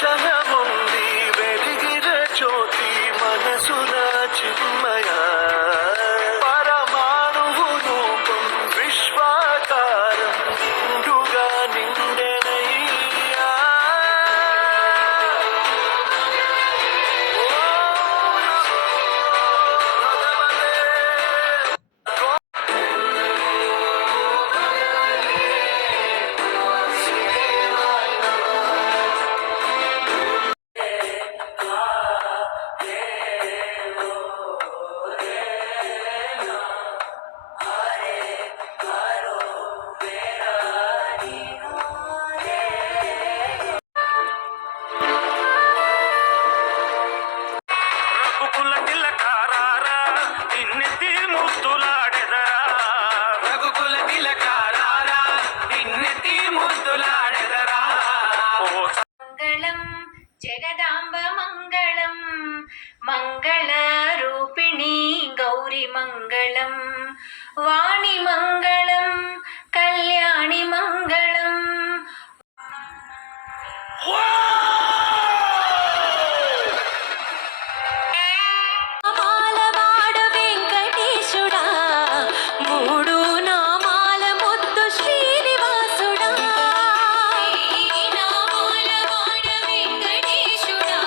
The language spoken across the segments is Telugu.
క్షణముంది వెలిగిన జ్యోతి మనసున చిన్మయ పరమాణువు రూపం విశ్వాకారం నిండుగా నిండెనయ్యా. రఘుకుల తిలకారారా నిన్నెత్తి ముద్దులాడెదరా. రఘుకుల తిలకారారా నిన్నెత్తి ముద్దులాడెదరా. మంగళం జగదాంబ మంగళం మంగళ రూపిణి గౌరి మంగళం వాణి మంగళం కళ్యాణి మంగళం. మాలవాడ వెంకటేశుడా మూడు నామాల ముద్దు శ్రీనివాసుడా. నామాలవాడ వెంకటేశుడా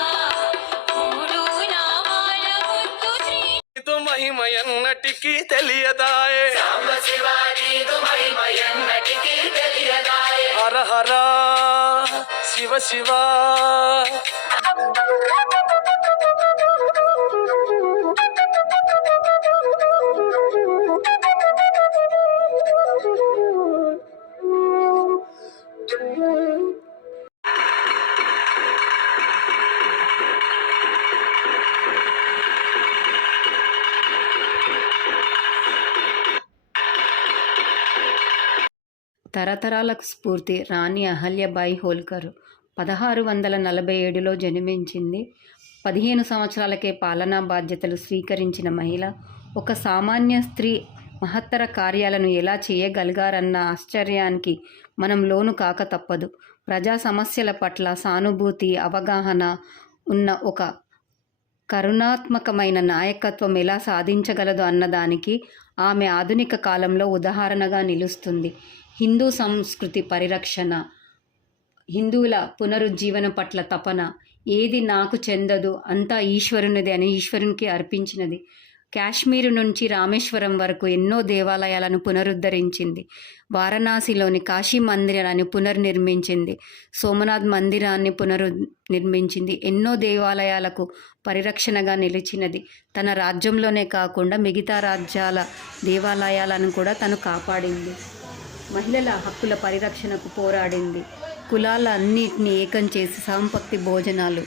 మూడు నామాల ముద్దు శ్రీ. మహిమ ఎన్నటికీ తెలియదాయే. హర హర శివ శివ. తరతరాలకు స్ఫూర్తి రాణి అహల్యబాయి హోల్కర్ 1647లో జన్మించింది. 15 సంవత్సరాలకే పాలనా బాధ్యతలు స్వీకరించిన మహిళ. ఒక సామాన్య స్త్రీ మహత్తర కార్యాలను ఎలా చేయగలిగారన్న ఆశ్చర్యానికి మనం లోను కాక తప్పదు. ప్రజా సమస్యల పట్ల సానుభూతి, అవగాహన ఉన్న ఒక కరుణాత్మకమైన నాయకత్వం ఎలా సాధించగలదు అన్నదానికి ఆమె ఆధునిక కాలంలో ఉదాహరణగా నిలుస్తుంది. హిందూ సంస్కృతి పరిరక్షణ, హిందువుల పునరుజ్జీవన పట్ల తపన, ఏది నాకు చెందదు అంతా ఈశ్వరునిది అని ఈశ్వరునికి అర్పించినది. కాశ్మీరు నుంచి రామేశ్వరం వరకు ఎన్నో దేవాలయాలను పునరుద్ధరించింది. వారణాసిలోని కాశీ మందిరాన్ని పునర్నిర్మించింది. సోమనాథ్ మందిరాన్ని పునర్నిర్మించింది. ఎన్నో దేవాలయాలకు పరిరక్షణగా నిలిచినది. తన రాజ్యంలోనే కాకుండా మిగతా రాజ్యాల దేవాలయాలను కూడా తను కాపాడింది. మహిళల హక్కుల పరిరక్షణకు పోరాడింది. కులాలన్నిటినీ ఏకం చేసి సంపక్తి భోజనాలు